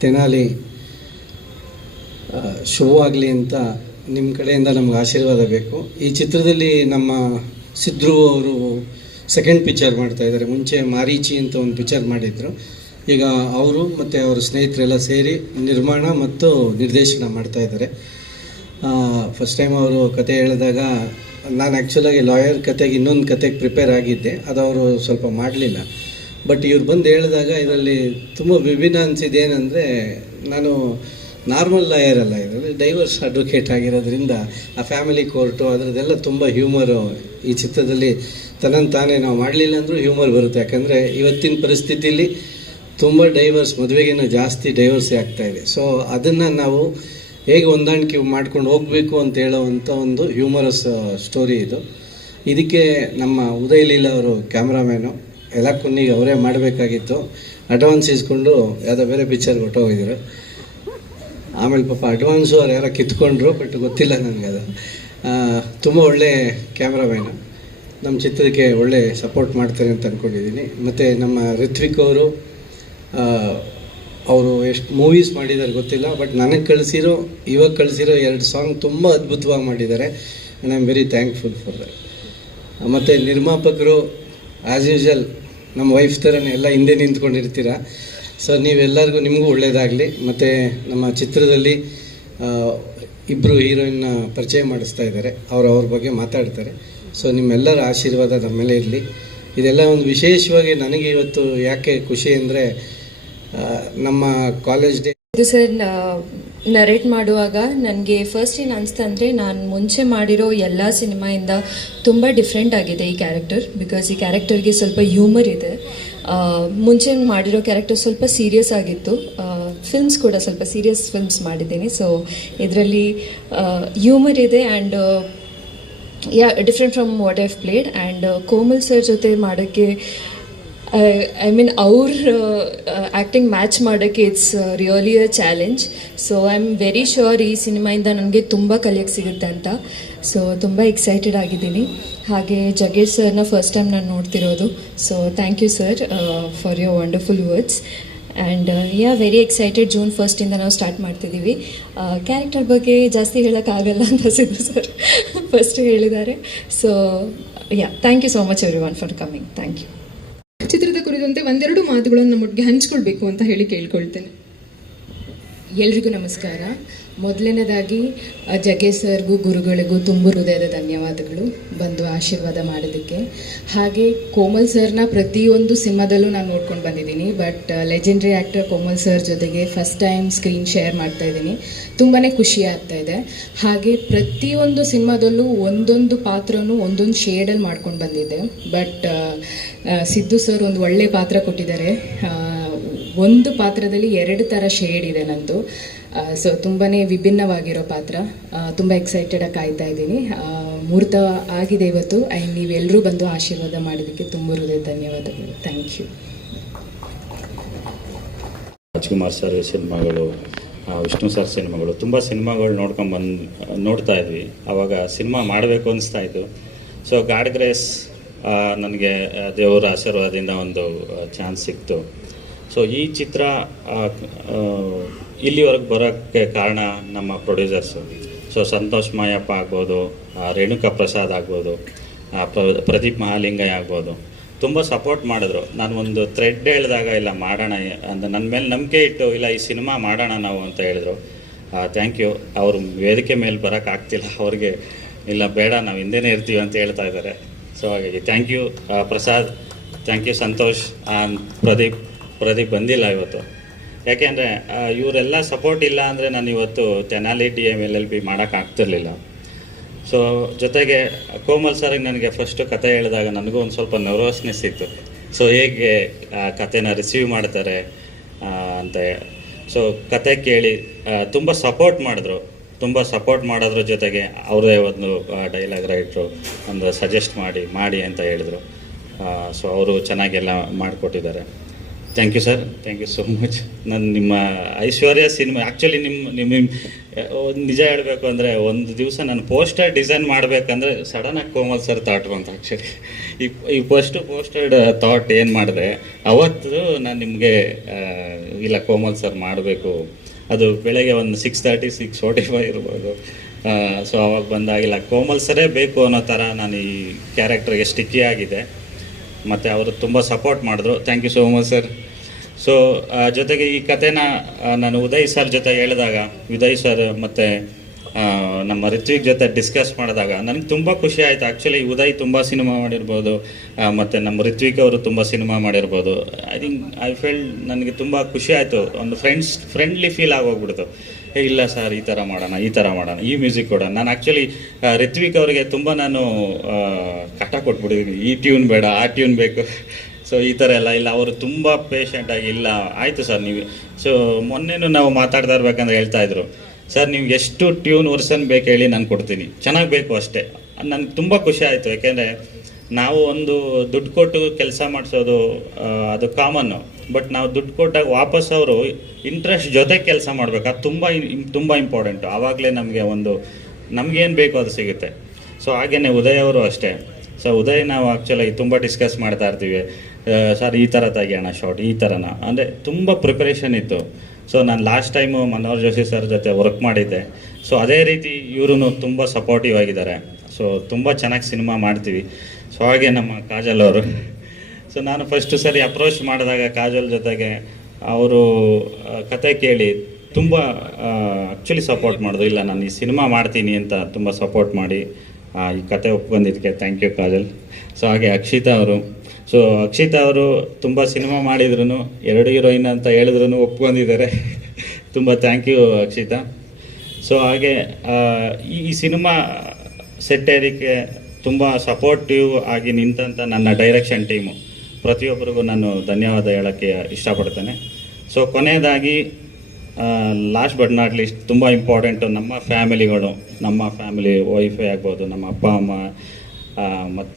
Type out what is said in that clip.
ತೆನಾಲಿ ಶುಭವಾಗಲಿ ಅಂತ ನಿಮ್ಮ ಕಡೆಯಿಂದ ನಮ್ಗೆ ಆಶೀರ್ವಾದ ಬೇಕು. ಈ ಚಿತ್ರದಲ್ಲಿ ನಮ್ಮ ಸಿದ್ರು ಅವರು ಸೆಕೆಂಡ್ ಪಿಕ್ಚರ್ ಮಾಡ್ತಾಯಿದ್ದಾರೆ. ಮುಂಚೆ ಮಾರೀಚಿ ಅಂತ ಒಂದು ಪಿಕ್ಚರ್ ಮಾಡಿದರು. ಈಗ ಅವರು ಮತ್ತು ಅವರ ಸ್ನೇಹಿತರೆಲ್ಲ ಸೇರಿ ನಿರ್ಮಾಣ ಮತ್ತು ನಿರ್ದೇಶನ ಮಾಡ್ತಾಯಿದ್ದಾರೆ. ಫಸ್ಟ್ ಟೈಮ್ ಅವರು ಕತೆ ಹೇಳಿದಾಗ ನಾನು ಆ್ಯಕ್ಚುಲಾಗಿ ಲಾಯರ್ ಕತೆಗೆ ಇನ್ನೊಂದು ಕತೆಗೆ ಪ್ರಿಪೇರ್ ಆಗಿದ್ದೆ, ಅದು ಅವರು ಸ್ವಲ್ಪ ಮಾಡಲಿಲ್ಲ. ಬಟ್ ಇವ್ರು ಬಂದು ಹೇಳಿದಾಗ ಇದರಲ್ಲಿ ತುಂಬ ವಿಭಿನ್ನ ಅನಿಸಿದ್ದು ಏನಂದರೆ, ನಾನು ನಾರ್ಮಲ್ ಲಾಯರ್ ಅಲ್ಲ, ಇದರಲ್ಲಿ ಡೈವರ್ಸ್ ಅಡ್ವೊಕೇಟ್ ಆಗಿರೋದ್ರಿಂದ ಆ ಫ್ಯಾಮಿಲಿ ಕೋರ್ಟು ಅದರದ್ದೆಲ್ಲ ತುಂಬ ಹ್ಯೂಮರು ಈ ಚಿತ್ರದಲ್ಲಿ ತಾನೇ ನಾವು ಮಾಡಲಿಲ್ಲ ಅಂದರೂ ಹ್ಯೂಮರ್ ಬರುತ್ತೆ. ಯಾಕಂದರೆ ಇವತ್ತಿನ ಪರಿಸ್ಥಿತಿಯಲ್ಲಿ ತುಂಬ ಡೈವರ್ಸ್, ಮದುವೆಗಿನ್ನ ಜಾಸ್ತಿ ಡೈವರ್ಸೇ ಆಗ್ತಾಯಿದೆ. ಸೊ ಅದನ್ನು ನಾವು ಹೇಗೆ ಹೊಂದಾಣಿಕೆ ಮಾಡ್ಕೊಂಡು ಹೋಗಬೇಕು ಅಂತ ಹೇಳೋವಂಥ ಒಂದು ಹ್ಯೂಮರಸ್ ಸ್ಟೋರಿ ಇದು. ಇದಕ್ಕೆ ನಮ್ಮ ಉದಯ್ ಲೀಲಾ ಅವರು ಕ್ಯಾಮ್ರಾಮ್ಯಾನು ಎಲ್ಲ ಕೊನೆಗೆ ಅವರೇ ಮಾಡಬೇಕಾಗಿತ್ತು. ಅಡ್ವಾನ್ಸ್ ಇಸ್ಕೊಂಡು ಯಾವುದೋ ಬೇರೆ ಪಿಕ್ಚರ್ಗೆ ಹೊಟ್ಟೋಗಿದ್ರು. ಆಮೇಲೆ ಪಾಪ ಅಡ್ವಾನ್ಸು ಅವ್ರು ಯಾರೋ ಕಿತ್ಕೊಂಡ್ರು, ಬಟ್ ಗೊತ್ತಿಲ್ಲ ನನಗೆ. ಅದು ತುಂಬ ಒಳ್ಳೆ ಕ್ಯಾಮ್ರಾಮ್ಯಾನು, ನಮ್ಮ ಚಿತ್ರಕ್ಕೆ ಒಳ್ಳೆ ಸಪೋರ್ಟ್ ಮಾಡ್ತಾರೆ ಅಂತ ಅಂದ್ಕೊಂಡಿದ್ದೀನಿ. ಮತ್ತು ನಮ್ಮ ರಿತ್ವಿಕ್ ಅವರು ಎಷ್ಟು ಮೂವೀಸ್ ಮಾಡಿದ್ದಾರೆ ಗೊತ್ತಿಲ್ಲ, ಬಟ್ ನನಗೆ ಇವಾಗ ಕಳಿಸಿರೋ 2 ಸಾಂಗ್ ತುಂಬ ಅದ್ಭುತವಾಗಿ ಮಾಡಿದ್ದಾರೆ. And I am very thankful for that. ಮತ್ತು ನಿರ್ಮಾಪಕರು ಆ್ಯಸ್ ಯೂಶಲ್ ನಮ್ಮ ವೈಫ್ ಥರನೇ ಎಲ್ಲ ಹಿಂದೆ ನಿಂತ್ಕೊಂಡಿರ್ತೀರ. ಸೊ ನೀವೆಲ್ಲರಿಗೂ ನಿಮಗೂ ಒಳ್ಳೆಯದಾಗಲಿ. ಮತ್ತು ನಮ್ಮ ಚಿತ್ರದಲ್ಲಿ ಇಬ್ಬರು ಹೀರೋಯಿನ್ನ ಪರಿಚಯ ಮಾಡಿಸ್ತಾ ಇದ್ದಾರೆ, ಅವ್ರ ಬಗ್ಗೆ ಮಾತಾಡ್ತಾರೆ. ಸೊ ನಿಮ್ಮೆಲ್ಲರ ಆಶೀರ್ವಾದ ನಮ್ಮ ಮೇಲೆ ಇರಲಿ. ಇದೆಲ್ಲ ಒಂದು ವಿಶೇಷವಾಗಿ ನನಗೆ ಇವತ್ತು ಯಾಕೆ ಖುಷಿ ಅಂದರೆ, ನಮ್ಮ ಕಾಲೇಜ್ ಡೇ ಇದು ಸರ್ ನರೇಟ್ ಮಾಡುವಾಗ ನನಗೆ ಫಸ್ಟ್ ಏನು ಅನಿಸ್ತಾ ಅಂದರೆ, ನಾನು ಮುಂಚೆ ಮಾಡಿರೋ ಎಲ್ಲ ಸಿನಿಮಾಯಿಂದ ತುಂಬ ಡಿಫ್ರೆಂಟ್ ಆಗಿದೆ ಈ ಕ್ಯಾರೆಕ್ಟರ್. ಬಿಕಾಸ್ ಈ ಕ್ಯಾರೆಕ್ಟರ್ಗೆ ಸ್ವಲ್ಪ ಹ್ಯೂಮರ್ ಇದೆ. ಮುಂಚೆ ಮಾಡಿರೋ ಕ್ಯಾರೆಕ್ಟರ್ ಸ್ವಲ್ಪ ಸೀರಿಯಸ್ ಆಗಿತ್ತು. ಫಿಲ್ಮ್ಸ್ ಕೂಡ ಸ್ವಲ್ಪ ಸೀರಿಯಸ್ ಫಿಲ್ಮ್ಸ್ ಮಾಡಿದ್ದೀನಿ. ಸೊ ಇದರಲ್ಲಿ ಹ್ಯೂಮರ್ ಇದೆ and different from what I've played. And Komal sir ಜೊತೆ ಮಾಡೋಕ್ಕೆ ಐ ಮೀನ್ ಅವ್ರ ಆ್ಯಕ್ಟಿಂಗ್ ಮ್ಯಾಚ್ ಮಾಡೋಕ್ಕೆ it's really a challenge. So I am very sure ಈ ಸಿನಿಮಾಯಿಂದ ನನಗೆ ತುಂಬ ಕಲಿಯೋಕ್ಕೆ ಸಿಗುತ್ತೆ ಅಂತ. ಸೊ ತುಂಬ ಎಕ್ಸೈಟೆಡ್ ಆಗಿದ್ದೀನಿ. ಹಾಗೆ ಜಗೇಶ್ ಸರ್ನ ಫಸ್ಟ್ ಟೈಮ್ ನಾನು ನೋಡ್ತಿರೋದು. So thank you sir for your wonderful words. And very excited. June 1 ನಾವು ಸ್ಟಾರ್ಟ್ ಮಾಡ್ತಿದ್ದೀವಿ. ಕ್ಯಾರೆಕ್ಟರ್ ಬಗ್ಗೆ ಜಾಸ್ತಿ ಹೇಳೋಕ್ಕಾಗಲ್ಲ ಅಂತ ಸಿದ್ದು ಸರ್ ಫಸ್ಟ್ ಹೇಳಿದ್ದಾರೆ. So thank you so much everyone for coming. Thank you. ಚಿತ್ರದ ಕುರಿತಂತೆ 1-2 ಮಾತುಗಳನ್ನು ನಮ್ಮೊಟ್ಟಿಗೆ ಹಂಚ್ಕೊಳ್ಬೇಕು ಅಂತ ಹೇಳಿ ಕೇಳ್ಕೊಳ್ತೇನೆ. ಎಲ್ರಿಗೂ ನಮಸ್ಕಾರ. ಮೊದಲನೇದಾಗಿ ಜಗೇಶ್ ಸರ್ಗೂ ಗುರುಗಳಿಗೂ ತುಂಬ ಹೃದಯದ ಧನ್ಯವಾದಗಳು ಬಂದು ಆಶೀರ್ವಾದ ಮಾಡೋದಕ್ಕೆ. ಹಾಗೆ ಕೋಮಲ್ ಸರ್ನ ಪ್ರತಿಯೊಂದು ಸಿನಿಮಾದಲ್ಲೂ ನಾನು ನೋಡ್ಕೊಂಡು ಬಂದಿದ್ದೀನಿ. But legendary actor Komal sir ಜೊತೆಗೆ ಫಸ್ಟ್ ಟೈಮ್ ಸ್ಕ್ರೀನ್ ಶೇರ್ ಮಾಡ್ತಾಯಿದ್ದೀನಿ. ತುಂಬಾ ಖುಷಿ ಆಗ್ತಾಯಿದೆ. ಹಾಗೆ ಪ್ರತಿಯೊಂದು ಸಿನಿಮಾದಲ್ಲೂ ಒಂದೊಂದು ಪಾತ್ರನೂ ಒಂದೊಂದು ಶೇಡಲ್ಲಿ ಮಾಡ್ಕೊಂಡು ಬಂದಿದ್ದೆ. ಬಟ್ ಸಿದ್ದು ಸರ್ ಒಂದು ಒಳ್ಳೆ ಪಾತ್ರ ಕೊಟ್ಟಿದ್ದಾರೆ. ಒಂದು ಪಾತ್ರದಲ್ಲಿ 2 ಥರ ಶೇಡ್ ಇದೆ ನಂದು. ಸೊ ತುಂಬಾ ವಿಭಿನ್ನವಾಗಿರೋ ಪಾತ್ರ. ತುಂಬ ಎಕ್ಸೈಟೆಡಾಗಿ ಕಾಯ್ತಾ ಇದ್ದೀನಿ. ಮುಹೂರ್ತ ಆಗಿದೆ ಇವತ್ತು. ಆ್ಯಂಡ್ ನೀವೆಲ್ಲರೂ ಬಂದು ಆಶೀರ್ವಾದ ಮಾಡೋದಕ್ಕೆ ತುಂಬ ಹೃದಯ ಧನ್ಯವಾದಗಳು. Thank you. ರಾಜ್ಕುಮಾರ್ ಸರ್ ಸಿನಿಮಾಗಳು, ವಿಷ್ಣು ಸರ್ ಸಿನಿಮಾಗಳು, ತುಂಬ ಸಿನಿಮಾಗಳು ನೋಡ್ತಾ ಇದ್ವಿ. ಆವಾಗ ಸಿನಿಮಾ ಮಾಡಬೇಕು ಅನಿಸ್ತಾ ಇತ್ತು. ಸೊ ಗಾಡ್ ಗ್ರೇಸ್ ನನಗೆ ದೇವರ ಆಶೀರ್ವಾದದಿಂದ ಒಂದು ಚಾನ್ಸ್ ಸಿಕ್ತು. ಸೊ ಈ ಚಿತ್ರ ಇಲ್ಲಿವರೆಗೆ ಬರೋಕ್ಕೆ ಕಾರಣ ನಮ್ಮ ಪ್ರೊಡ್ಯೂಸರ್ಸು. ಸೊ ಸಂತೋಷ್ ಮಾಯಪ್ಪ ಆಗ್ಬೋದು, ರೇಣುಕಾ ಪ್ರಸಾದ್ ಆಗ್ಬೋದು, ಪ್ರದೀಪ್ ಮಹಾಲಿಂಗಯ್ಯ ಆಗ್ಬೋದು, ತುಂಬ ಸಪೋರ್ಟ್ ಮಾಡಿದ್ರು. ನಾನು ಒಂದು ಥ್ರೆಡ್ ಹೇಳಿದಾಗ ಇಲ್ಲ ಮಾಡೋಣ ಅಂತ ನನ್ನ ಮೇಲೆ ನಂಬಿಕೆ ಇಟ್ಟು ಇಲ್ಲ ಈ ಸಿನಿಮಾ ಮಾಡೋಣ ನಾವು ಅಂತ ಹೇಳಿದ್ರು. Thank you. ಅವರು ವೇದಿಕೆ ಮೇಲೆ ಬರೋಕ್ಕಾಗ್ತಿಲ್ಲ, ಅವ್ರಿಗೆ ಇಲ್ಲ ಬೇಡ ನಾವು ಹಿಂದೆನೇ ಇರ್ತೀವಿ ಅಂತ ಹೇಳ್ತಾ ಇದ್ದಾರೆ. ಸೊ ಹಾಗಾಗಿ thank you Prasad, thank you Santosh. Pradeep ಬಂದಿಲ್ಲ ಇವತ್ತು. ಯಾಕೆಂದರೆ ಇವರೆಲ್ಲ ಸಪೋರ್ಟ್ ಇಲ್ಲ ಅಂದರೆ ನಾನು ಇವತ್ತು ತೆನಾಲಿ DM LLB ಮಾಡೋಕ್ಕಾಗ್ತಿರ್ಲಿಲ್ಲ. ಸೊ ಜೊತೆಗೆ ಕೋಮಲ್ ಸರಿಗೆ ನನಗೆ ಫಸ್ಟು ಕತೆ ಹೇಳಿದಾಗ ನನಗೂ ಒಂದು ಸ್ವಲ್ಪ ನರ್ವಸ್ನೆಸ್ ಇತ್ತು. ಸೊ ಹೇಗೆ ಕತೆನ ರಿಸೀವ್ ಮಾಡ್ತಾರೆ ಅಂತ. ಸೊ ಕತೆ ಕೇಳಿ ತುಂಬ ಸಪೋರ್ಟ್ ಮಾಡೋದ್ರ ಜೊತೆಗೆ ಅವ್ರದೇ ಒಂದು ಡೈಲಾಗ್ ರೈಟ್ರು ಒಂದು ಸಜೆಸ್ಟ್ ಮಾಡಿ ಅಂತ ಹೇಳಿದ್ರು. ಸೊ ಅವರು ಚೆನ್ನಾಗೆಲ್ಲ ಮಾಡಿಕೊಟ್ಟಿದ್ದಾರೆ. Thank you sir, thank you so much. ನಿಮ್ಮ ಐಶ್ವರ್ಯ ಸಿನಿಮಾ ಆ್ಯಕ್ಚುಲಿ ನಿಜ ಹೇಳಬೇಕು ಅಂದರೆ ಒಂದು ದಿವಸ ನಾನು ಪೋಸ್ಟರ್ ಡಿಸೈನ್ ಮಾಡಬೇಕಂದ್ರೆ ಸಡನ್ನಾಗಿ ಕೋಮಲ್ ಸರ್ ಥಾಟ್ ಬಂತು ಆ್ಯಕ್ಚುಲಿ. ಈ ಪೋಸ್ಟರ್ ಥಾಟ್ ಏನು ಮಾಡಿದೆ ಅವತ್ತು ನಾನು ನಿಮಗೆ ಇಲ್ಲ ಕೋಮಲ್ ಸರ್ ಮಾಡಬೇಕು, ಅದು ಬೆಳಗ್ಗೆ ಒಂದು 6:30 6:45 ಇರ್ಬೋದು. ಸೊ ಅವಾಗ ಬಂದಾಗಿಲ್ಲ ಕೋಮಲ್ ಸರೇ ಬೇಕು ಅನ್ನೋ ಥರ ನಾನು ಈ ಕ್ಯಾರೆಕ್ಟರ್ಗೆ ಸ್ಟಿಕ್ಕಿ ಆಗಿದೆ. ಮತ್ತು ಅವರು ತುಂಬ ಸಪೋರ್ಟ್ ಮಾಡಿದ್ರು. Thank you so much sir. So ಜೊತೆಗೆ ಈ ಕಥೆನ ನಾನು ಉದಯ್ ಸರ್ ಜೊತೆ ಹೇಳಿದಾಗ, ಉದಯ್ ಸರ್ ಮತ್ತು ನಮ್ಮ ರಿತ್ವಿಕ್ ಜೊತೆ ಡಿಸ್ಕಸ್ ಮಾಡಿದಾಗ ನನಗೆ ತುಂಬ ಖುಷಿ ಆಯಿತು. ಆ್ಯಕ್ಚುಲಿ ಉದಯ್ ತುಂಬ ಸಿನಿಮಾ ಮಾಡಿರ್ಬೋದು, ಮತ್ತು ನಮ್ಮ ರಿತ್ವಿಕ್ ಅವರು ತುಂಬ ಸಿನಿಮಾ ಮಾಡಿರ್ಬೋದು. ಐ ಫೀಲ್ ನನಗೆ ತುಂಬ ಖುಷಿ ಆಯಿತು. ಒಂದು ಫ್ರೆಂಡ್ಲಿ ಫೀಲ್ ಆಗೋಗ್ಬಿಡ್ತು. ಇಲ್ಲ ಸರ್ ಈ ಥರ ಮಾಡೋಣ, ಈ ಮ್ಯೂಸಿಕ್ ಕೊಡೋಣ. ನಾನು ಆ್ಯಕ್ಚುಲಿ ರಿತ್ವಿಕ್ ಅವರಿಗೆ ತುಂಬ ನಾನು ಕಟ ಕೊಟ್ಬಿಟ್ಟಿದ್ದೀನಿ, ಈ ಟ್ಯೂನ್ ಬೇಡ ಆ ಟ್ಯೂನ್ ಬೇಕು. ಸೊ ಈ ಥರ ಇಲ್ಲ ಅವರು ತುಂಬ ಪೇಷಂಟಾಗಿ ಇಲ್ಲ ಆಯಿತು ಸರ್ ನೀವು. ಸೊ ಮೊನ್ನೆನೂ ನಾವು ಮಾತಾಡ್ತಾ ಇರ್ಬೇಕಂದ್ರೆ ಹೇಳ್ತಾಯಿದ್ರು, ಸರ್ ನೀವು ಎಷ್ಟು ಟ್ಯೂನ್ ವರ್ಷನ್ ಬೇಕು ಹೇಳಿ ನಾನು ಕೊಡ್ತೀನಿ, ಚೆನ್ನಾಗಿ ಬೇಕು ಅಷ್ಟೇ. ನನಗೆ ತುಂಬ ಖುಷಿ ಆಯಿತು. ಯಾಕೆಂದರೆ ನಾವು ಒಂದು ದುಡ್ಡು ಕೊಟ್ಟು ಕೆಲಸ ಮಾಡಿಸೋದು ಅದು ಕಾಮನ್ನು, ಬಟ್ ನಾವು ದುಡ್ಡು ಕೊಟ್ಟಾಗ ವಾಪಸ್ ಅವರು ಇಂಟ್ರೆಸ್ಟ್ ಜೊತೆ ಕೆಲಸ ಮಾಡಬೇಕು, ಅದು ತುಂಬ ಇಂಪಾರ್ಟೆಂಟು. ಆವಾಗಲೇ ನಮಗೇನು ಬೇಕೋ ಅದು ಸಿಗುತ್ತೆ. ಸೊ ಹಾಗೆಯೇ ಉದಯ್ ಅವರು ಅಷ್ಟೇ. ಸೊ ಉದಯ್ ನಾವು ಆ್ಯಕ್ಚುಲಿ ತುಂಬ ಡಿಸ್ಕಸ್ ಮಾಡ್ತಾ ಇರ್ತೀವಿ, ಸರ್ ಈ ಥರ ತೆಗಿಯೋಣ ಶಾರ್ಟ್, ಈ ಥರನ ಅಂದರೆ ತುಂಬ ಪ್ರಿಪರೇಷನ್ ಇತ್ತು. ಸೊ ನಾನು last time Manohar Joshi sir ಜೊತೆ ವರ್ಕ್ ಮಾಡಿದ್ದೆ. ಸೊ ಅದೇ ರೀತಿ ಇವರು ತುಂಬ ಸಪೋರ್ಟಿವ್ ಆಗಿದ್ದಾರೆ. ಸೊ ತುಂಬ ಚೆನ್ನಾಗಿ ಸಿನಿಮಾ ಮಾಡ್ತೀವಿ. ಸೊ ಹಾಗೆ ನಮ್ಮ ಕಾಜಲ್ ಅವರು, ಸೊ ನಾನು ಫಸ್ಟು ಸರಿ ಅಪ್ರೋಚ್ ಮಾಡಿದಾಗ ಕಾಜಲ್ ಜೊತೆಗೆ ಅವರು ಕತೆ ಕೇಳಿ ತುಂಬ ಆ್ಯಕ್ಚುಲಿ ಸಪೋರ್ಟ್ ಮಾಡಿದ್ರು. ಇಲ್ಲ ನಾನು ಈ ಸಿನಿಮಾ ಮಾಡ್ತೀನಿ ಅಂತ ತುಂಬ ಸಪೋರ್ಟ್ ಮಾಡಿ ಈ ಕತೆ ಒಪ್ಕೊಂಡಿದ್ದಕ್ಕೆ ಥ್ಯಾಂಕ್ ಯು ಕಾಜಲ್. ಸೊ ಹಾಗೆ ಅಕ್ಷಿತಾ ಅವರು ತುಂಬ ಸಿನಿಮಾ ಮಾಡಿದ್ರು, 2 ಹೀರೋಯಿನ್ ಅಂತ ಹೇಳಿದ್ರು ಒಪ್ಕೊಂಡಿದ್ದಾರೆ. ತುಂಬ ಥ್ಯಾಂಕ್ ಯು ಅಕ್ಷಿತಾ. ಸೊ ಹಾಗೆ ಈ ಸಿನಿಮಾ ಸೆಟ್ ಏರಿಕೆ ತುಂಬ ಸಪೋರ್ಟಿವ್ ಆಗಿ ನಿಂತಂಥ ನನ್ನ ಡೈರೆಕ್ಷನ್ ಟೀಮು ಪ್ರತಿಯೊಬ್ಬರಿಗೂ ನಾನು ಧನ್ಯವಾದ ಹೇಳೋಕ್ಕೆ ಇಷ್ಟಪಡ್ತೇನೆ. ಸೊ ಕೊನೆಯದಾಗಿ ಲಾಸ್ಟ್ ಬಟ್ ನಾಟ್ ಲೀಸ್ಟ್ ತುಂಬ ಇಂಪಾರ್ಟೆಂಟು ನಮ್ಮ ಫ್ಯಾಮಿಲಿ ವೈಫೇ ಆಗ್ಬೋದು, ನಮ್ಮ ಅಪ್ಪ ಅಮ್ಮ ಮತ್ತು